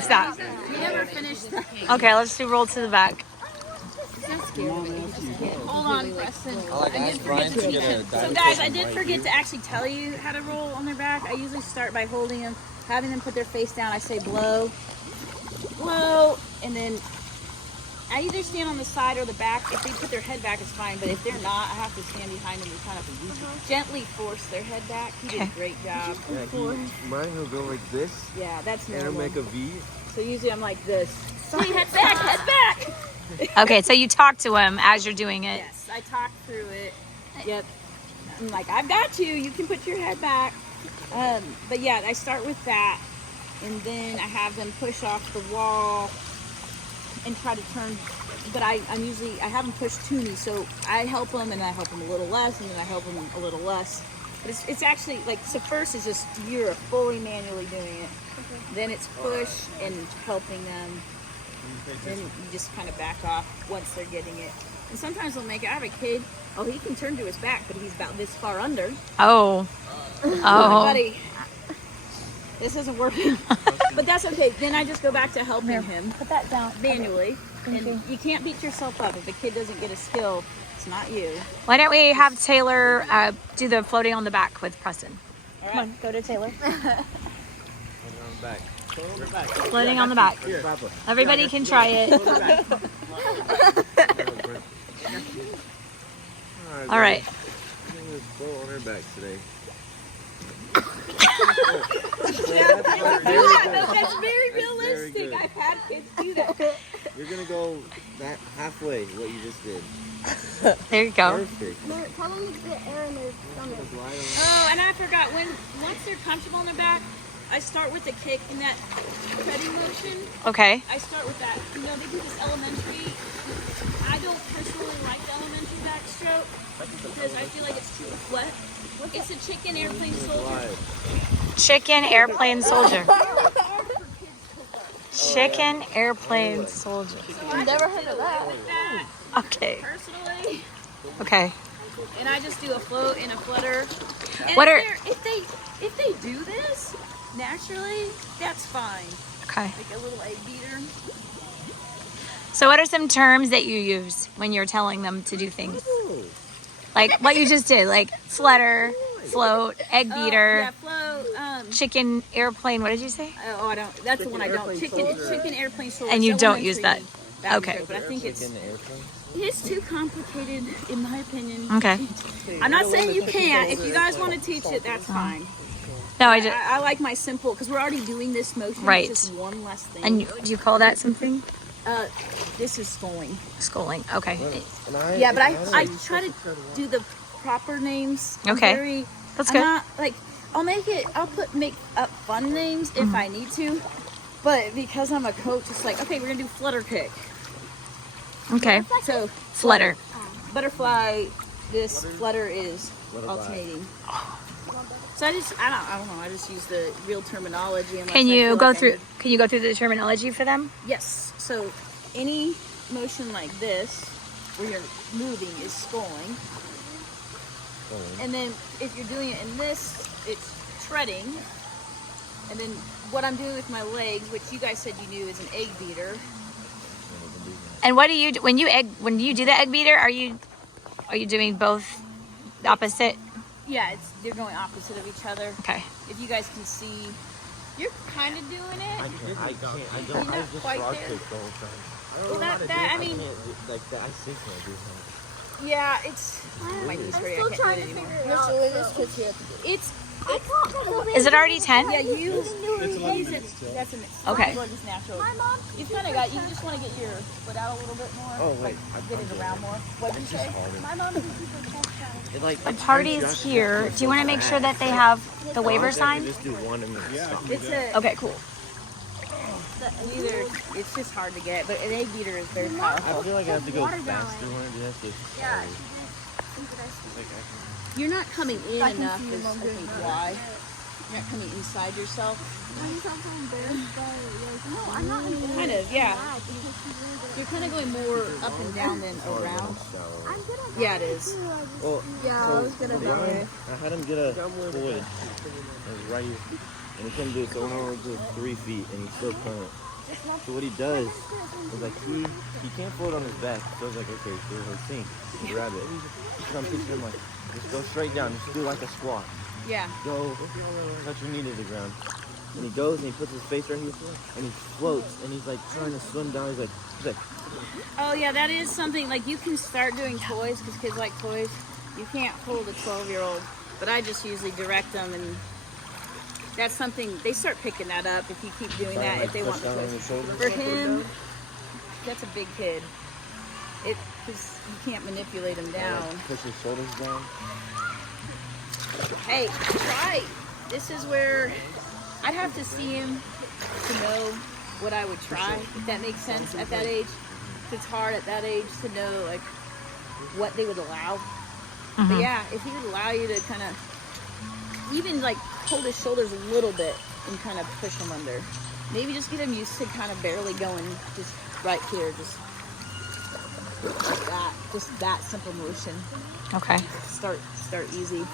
Stop. We never finished that. Okay, let's do roll to the back. Hold on, Preston. I did forget to get a So guys, I did forget to actually tell you how to roll on their back. I usually start by holding them, having them put their face down. I say blow, blow, and then I either stand on the side or the back. If they put their head back, it's fine. But if they're not, I have to stand behind them and kind of gently force their head back. He did a great job. Mine will go like this. Yeah, that's And normal. it'll make a V. So usually I'm like this. Hey, head back, head back. Okay, so you talk to him as you're doing it. Yes, I talked through it. Yep. I'm like, I've got you. You can put your head back. But yeah, I start with that, and then I have them push off the wall and try to turn. But I have them push to me, so I help them, and I help them a little less, and then I help them a little less. But it's actually like, so first is just you're fully manually doing it. Then it's push and helping them. Then you just kind of back off once they're getting it. And sometimes they'll make it. I have a kid. Oh, he can turn to his back, but he's about this far under. Oh. Oh, Oh. buddy, this isn't working. But that's okay. Then I just go back to helping him. Put that down. Manually. And you can't beat yourself up. If a kid doesn't get a skill, it's not you. Why don't we have Taylor do the floating on the back with Preston? All Come right. on, go to Taylor. Back. Floating on the back. Everybody can try it. All right. I'm going to go on her back today. That's very realistic. good. I've had kids do that. You're going to go that halfway, what you just did. There you go. Perfect. Tell them to get air in their stomach. Oh, and I forgot, once they're comfortable in their back, I start with the kick in that treading motion. Okay. I start with that. You know, they do this elementary. I don't personally like the elementary backstroke because I feel like it's too wet. It's a chicken airplane soldier. Chicken airplane soldier. Chicken airplane soldier. I've never heard of that. With that Okay. personally, Okay. and I just do a float and a flutter. And What are- if they do this naturally, that's fine. Okay. Like a little egg beater. So what are some terms that you use when you're telling them to do things? Like what you just did, like flutter, float, egg beater, Yeah, float. chicken airplane. What did you say? Oh, I don't. That's the one I don't. Chicken airplane soldier. And you don't use that. Elementary Okay. backstroke, but I think it's In the airplane? it's too complicated in my opinion. Okay. I'm not saying you can't. If you guys want to teach it, that's fine. No, I just. I like my simple because we're already doing this motion. Right. It's just one less thing. And do you call that something? This is schooling. Schooling. Okay. Yeah, but I try to do the proper names. I'm Okay. very, That's I'm good. not like I'll make up fun names if I need to, but because I'm a coach, it's like okay, we're gonna do flutter kick. Okay. So Flutter. butterfly. This flutter is alternating. So I don't know. I just use the real terminology. unless Can I you feel go like I through? need- Can you go through the terminology for them? Yes. So any motion like this, where you're moving, is schooling. And then if you're doing it in this, it's treading. And then what I'm doing with my legs, which you guys said you knew, is an egg beater. And what do you do when you do the egg beater? Are you doing both opposite? Yeah, they're going opposite of each other. Okay. If you guys can see, you're kind of doing it. I don't. You're not I just quite rock there. kick the whole time. Well, I mean, Like that, I think I do that. yeah, it's. My knees I'm hurting. still I can't trying do to it figure anymore. it out. It's. I can't feel it. Is it already 10? Yeah, you. It's That's an. Okay. Blood is natural. My mom. You've kind of got. You just want to get your foot out a little bit more. Oh, wait. Like, get it around more. What did you say? My mom can keep her chest down. It like The party's here. Do you want to make sure that they have the waiver sign? Just do one and then stop. It's a. Okay, cool. Either it's just hard to get, but an egg beater is very I powerful. feel like I have to go Water faster when I do that. Yeah. You're not coming in I can enough. see your Is I mom think doing that. why. You're not coming inside yourself. No, I'm not gonna Kind of, yeah. because she's really good You're kind of going more up and down than around. I'm good at Yeah, it is. Well, Yeah, I was gonna do Brian, it. I had him get a toy. It was right here. And he couldn't do it, so I went over to 3 feet and he still couldn't. So what he does is like he can't float on his back. So I was like, okay, so he'll sink. You grab it. So I'm teaching him like, just go straight down. Just do like a squat. Yeah. Go, touch your knee to the ground. And he goes and he puts his face right here and he floats and he's like trying to swim down. He's like, Oh yeah, that is something like you can start doing toys because kids like toys. You can't hold a 12-year-old, but I just usually direct them, and that's something they start picking that up if you keep doing that if they want the toys. For him, that's a big kid. Because you can't manipulate him down. push his shoulders down. Hey, try. This is where I'd have to see him to know what I would try, if that makes sense at that age. It's hard at that age to know like what they would allow. But yeah, if he would allow you to kind of even like hold his shoulders a little bit and kind of push him under. Maybe just get him used to kind of barely going just right here, just like that. Just that simple motion. Okay. Start easy.